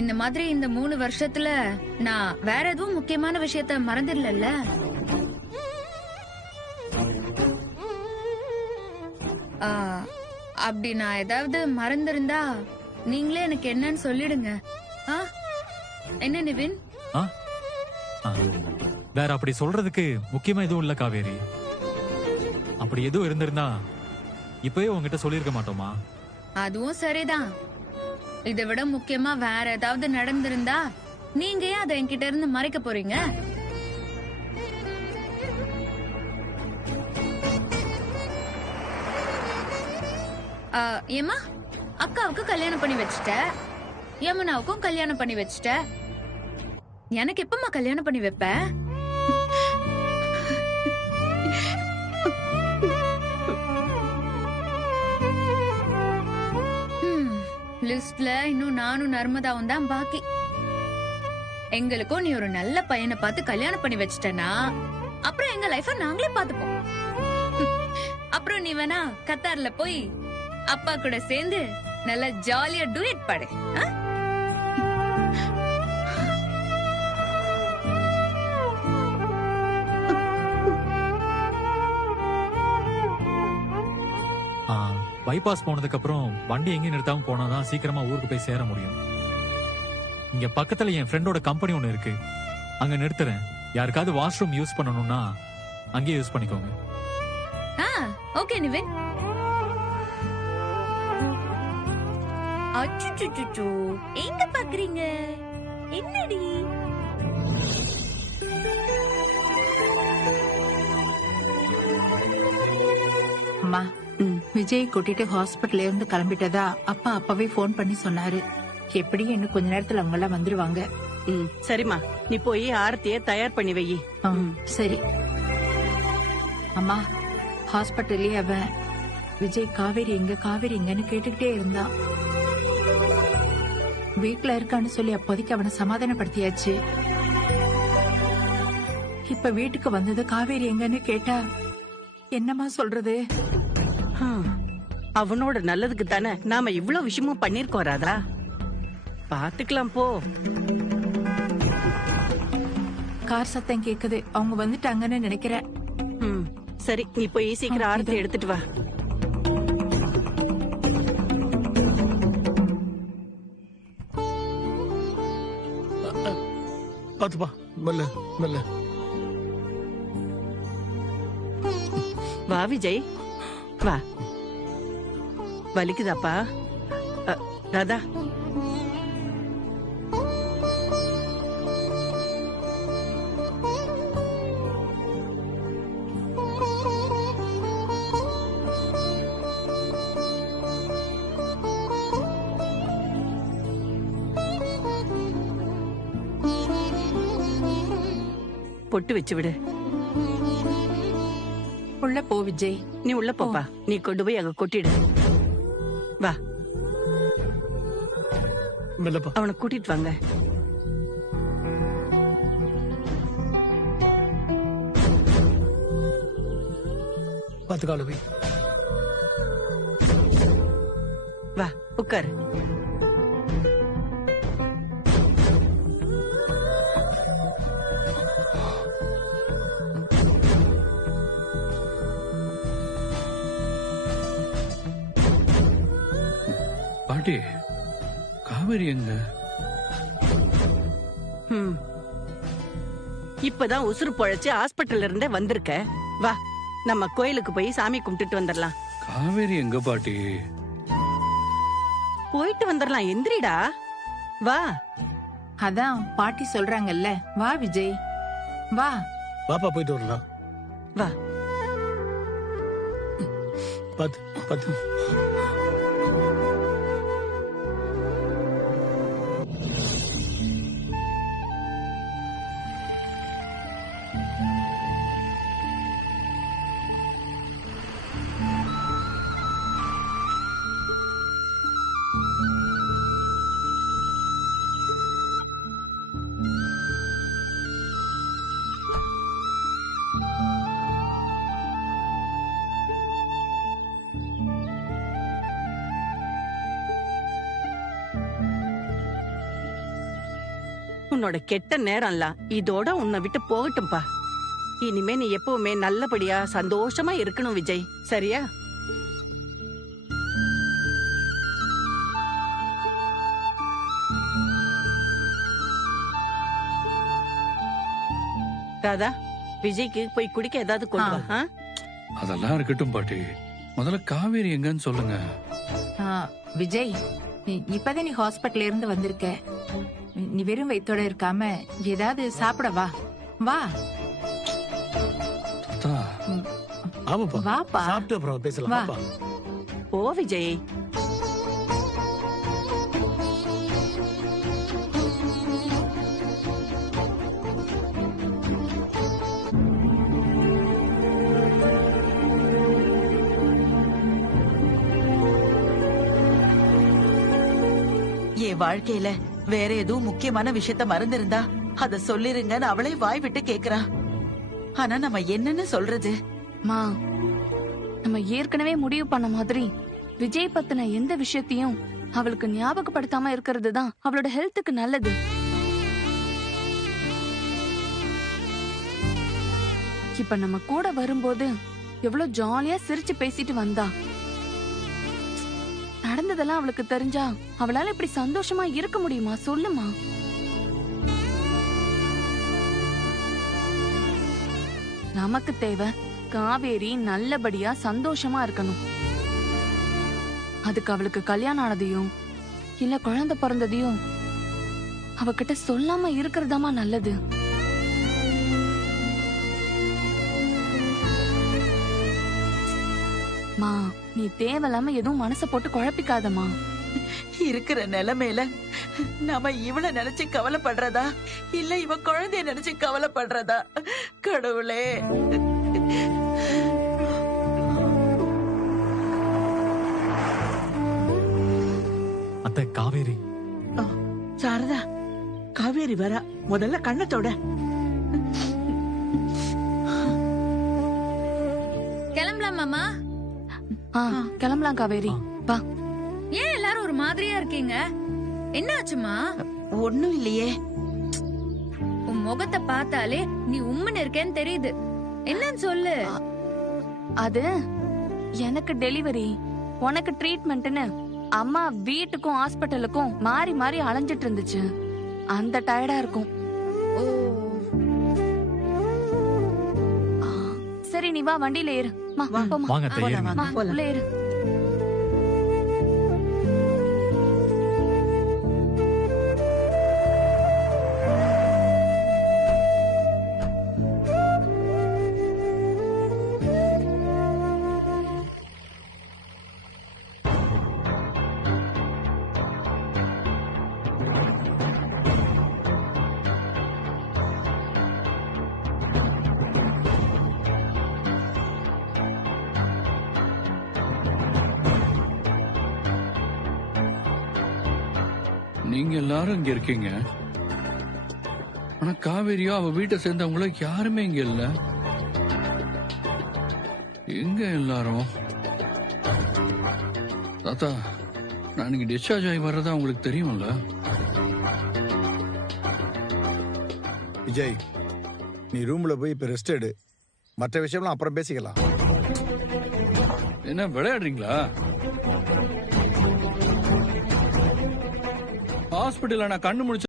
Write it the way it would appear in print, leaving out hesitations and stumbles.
இந்த மாதிரி இந்த 3 வருஷத்துல நான் வேற எதுவும் முக்கியமான விஷயத்த மறந்துடல. அப்படி நான் ஏதாவது மறந்திருந்தா நீங்களே எனக்கு என்னன்னு சொல்லிடுங்க. என்ன நிவின்? வேற அப்படி சொல்றதுக்கு முக்கியமா எதுவும் இல்ல காவேரி. அப்படி எதுவும் இருந்திருந்தா இப்பவே உங்ககிட்ட சொல்லிருக்க மாட்டோமா? அதுவும் சரிதான். இதை விட முக்கியமா வேற ஏதாவது நடந்திருந்தா நீங்க ஏன் அதை என்கிட்ட இருந்து மறைக்க போறீங்க? ஏமா, அக்காவுக்கு கல்யாணம் பண்ணி வச்சுட்ட, யமுனாவுக்கும் கல்யாணம் பண்ணி வச்சுட்ட. எனக்கு எப்பமா கல்யாணம் பண்ணி வைப்ப? லிஸ்ட்ல இன்னும் நானும் நர்மதாவும் தான் பாக்கி. எங்களுக்கும் நீ ஒரு நல்ல பையனை பார்த்து கல்யாணம் பண்ணி வச்சிட்டனா அப்புறம் எங்க லைஃப நாங்களே பாத்துப்போம். அப்புறம் நீ வேணா கத்தார்ல போய் அப்பா கூட சேர்ந்து நல்லா ஜாலியா டூயட் பாடு. பைபாஸ் போனதுக்கு அப்புறம் வண்டி எங்கேயும் நிறுத்தாம போனாதான் சீக்கிரமா ஊருக்கு போய் சேர முடியும். இங்க பக்கத்துல என் ஃப்ரெண்டோட கம்பெனி ஒண்ணு இருக்கு, அங்க நிறுத்துறேன். யாருக்காவது வாஷ்ரூம் யூஸ் பண்ணணும்னா அங்கேயே யூஸ் பண்ணிக்கோங்க. ஓகே நிவின். அச்சுச்சுச்சு, எங்க பாக்குறீங்க? என்னடி? அம்மா, விஜய் கூட்டிட்டு ஹாஸ்பிட்டல்ல இருந்து கிளம்பிட்டதா அப்பா அப்பவே போன் பண்ணி சொன்னாரு. எப்படி இன்னும் கொஞ்ச நேரத்துல அவங்க எல்லாம் வந்துருவாங்க. சரிம்மா, நீ போய் ஆரத்திய தயார் பண்ணி வை. சரி அம்மா. ஹாஸ்பிட்டல்லே அவன் விஜய் காவேரி எங்கன்னு கேட்டுக்கிட்டே இருந்தான். வீட்டுல இருக்கான்னு சொல்லி அப்போதைக்கு அவனை சமாதானப்படுத்தியாச்சு. இப்ப வீட்டுக்கு வந்தது காவேரி எங்கன்னு கேட்டா என்னமா சொல்றது? அவனோட நல்லதுக்கு தானே நாம இவ்வளவு விஷயமும் பண்ணிருக்கோம் ராதா. பாத்துக்கலாம் போ. கார் சத்தம் கேக்குது, அவங்க வந்துட்டாங்கன்னு நினைக்கிறேன். சரி, நீ போய் சீக்கிரம் ஆரத்தி எடுத்துட்டு வா. பாத்துப்பா, மெல்ல மெல்ல. வா விஜய், வா. வலிக்குதாப்பா? ராதா, பொட்டு வச்சு விடு. உள்ள போ விஜய். நீ உள்ள போப்பா. நீ கொண்டு போய் அங்க கொட்டிடு. வா, அவனை கூட்டிட்டு வாங்க. பாத்துக்கால. வா, உட்காரு. காவேரி எங்க? இப்பதான் உசுறு பொழைச்சு ஹாஸ்பிட்டல்ல இருந்தே வந்திருக்க. வா, நம்ம கோயிலுக்கு போய் சாமி கும்பிட்டுட்டு வந்துடலாம். காவேரி எங்க பாட்டி? போயிட்டு வந்துடலாம், எந்திரிடா. வா. அதான் பாட்டி சொல்றாங்கல்ல. வா விஜய், வா. பாப்பா போயிட்டு வரலாம். வா. பாத்து பாத்து. உன்னோட கெட்ட நேரம்லாம் இதோட உன்னை விட்டு போகட்டும்பா. இனிமே நீ எப்பவுமே நல்லபடியா சந்தோஷமா இருக்கணும் விஜய், சரியா? ராதா, விஜய்க்கு போய் குடிக்க ஏதாவது கொண்டு வா. ஆ? அதெல்லாம் இருக்கட்டும் பாட்டி. முதல்ல காவேரி எங்கன்னு சொல்லுங்க. ஆ, விஜய், இப்பதான் நீ ஹாஸ்பிட்டல்ல இருந்து வந்திருக்க. நீ வெறும் வயித்தோட இருக்காம ஏதாவது சாப்பிட வா. வா. தாத்தா, ஆமாப்பா, வாப்பா. சாப்பிட்டு அப்புறம் பேசலாம். வா. வாப்பா. போ விஜய். என் வாழ்க்கையில வேற எதுவும் முக்கியமான விஷயத்த மறந்திருந்தா அத சொல்லிருங்கன்னு அவளே வாய் விட்டு கேக்குறா. ஆனா நம்ம என்னன்னு சொல்றது? மா, நம்ம ஏற்கனவே முடிவு பண்ண மாதிரி விஜய் பத்தின எந்த விஷயத்தையும் அவளுக்கு ஞாபகப்படுத்தாம இருக்கிறது தான் அவளோட ஹெல்த்துக்கு நல்லது. இப்ப நம்ம கூட வரும்போது எவ்வளவு ஜாலியா சிரிச்சு பேசிட்டு வந்தா. நடந்ததெல்லாம் அவளுக்கு தெரிஞ்சா அவளால இப்படி சந்தோஷமா இருக்க முடியுமா? சொல்லுமா. நமக்கு தேவை காவேரி நல்லபடியா சந்தோஷமா இருக்கணும். அதுக்கு அவளுக்கு கல்யாணம் ஆனதையும் இல்ல குழந்தை பிறந்ததையும் அவகிட்ட சொல்லாம இருக்கிறதாமா நல்லது. மா, நீ தேவையில்லாம எதுவும் மனச போட்டு குழப்பிக்காதமா. இருக்கிற நிலைமையில நாம இவள நினைச்சு கவலைப்படுறதா இல்ல இவ குழந்தைய நினைச்சு கவலைப்படுறதா? கடவுளே. அத்தை, காவேரி. சாரதா, காவேரி வரா. முதல்ல கண்ணத்தோட. கிளம்பலாம் மாமா. கிளம்பலாம் காவேரி, வா. ஏன் எல்லாரும் ஒரு மாதிரியா இருக்கீங்க? என்ன ஆச்சுமா? ஒண்ணும் இல்லையே. உன் முகத்தை பார்த்தாலே நீ உம்முன்னு இருக்கேன்னு தெரியுது. என்னன்னு சொல்லு. அது எனக்கு டெலிவரி, உனக்கு ட்ரீட்மெண்ட்னு அம்மா வீட்டுக்கும் ஹாஸ்பிட்டலுக்கும் மாறி மாறி அலைஞ்சிட்டு இருந்துச்சு. அந்த டயர்டா இருக்கும். ஓ, சரி, நீ வா, வண்டியில ஏறு. மா, போம்மா. வாங்க அத்தை, ஏறுங்க. மா, உள்ள ஏறு. நீங்க எல்லாரும் இங்க இருக்கீங்க. ஆனா காவேரியோ அவ வீட்டை சேர்ந்தவங்கள யாருமே இங்க இல்ல. எங்க எல்லாரும்? தாத்தா, நான் இங்க டிஸ்சார்ஜ் ஆகி வர்றதா உங்களுக்கு தெரியும்ல? விஜய், நீ ரூம்ல போய் இப்ப ரெஸ்ட் எடு. மற்ற விஷயம்லாம் அப்புறம் பேசிக்கலாம். என்ன விளையாடுறீங்களா? ஹாஸ்பிட்டல்ல நான் கண்ணு முடிச்சு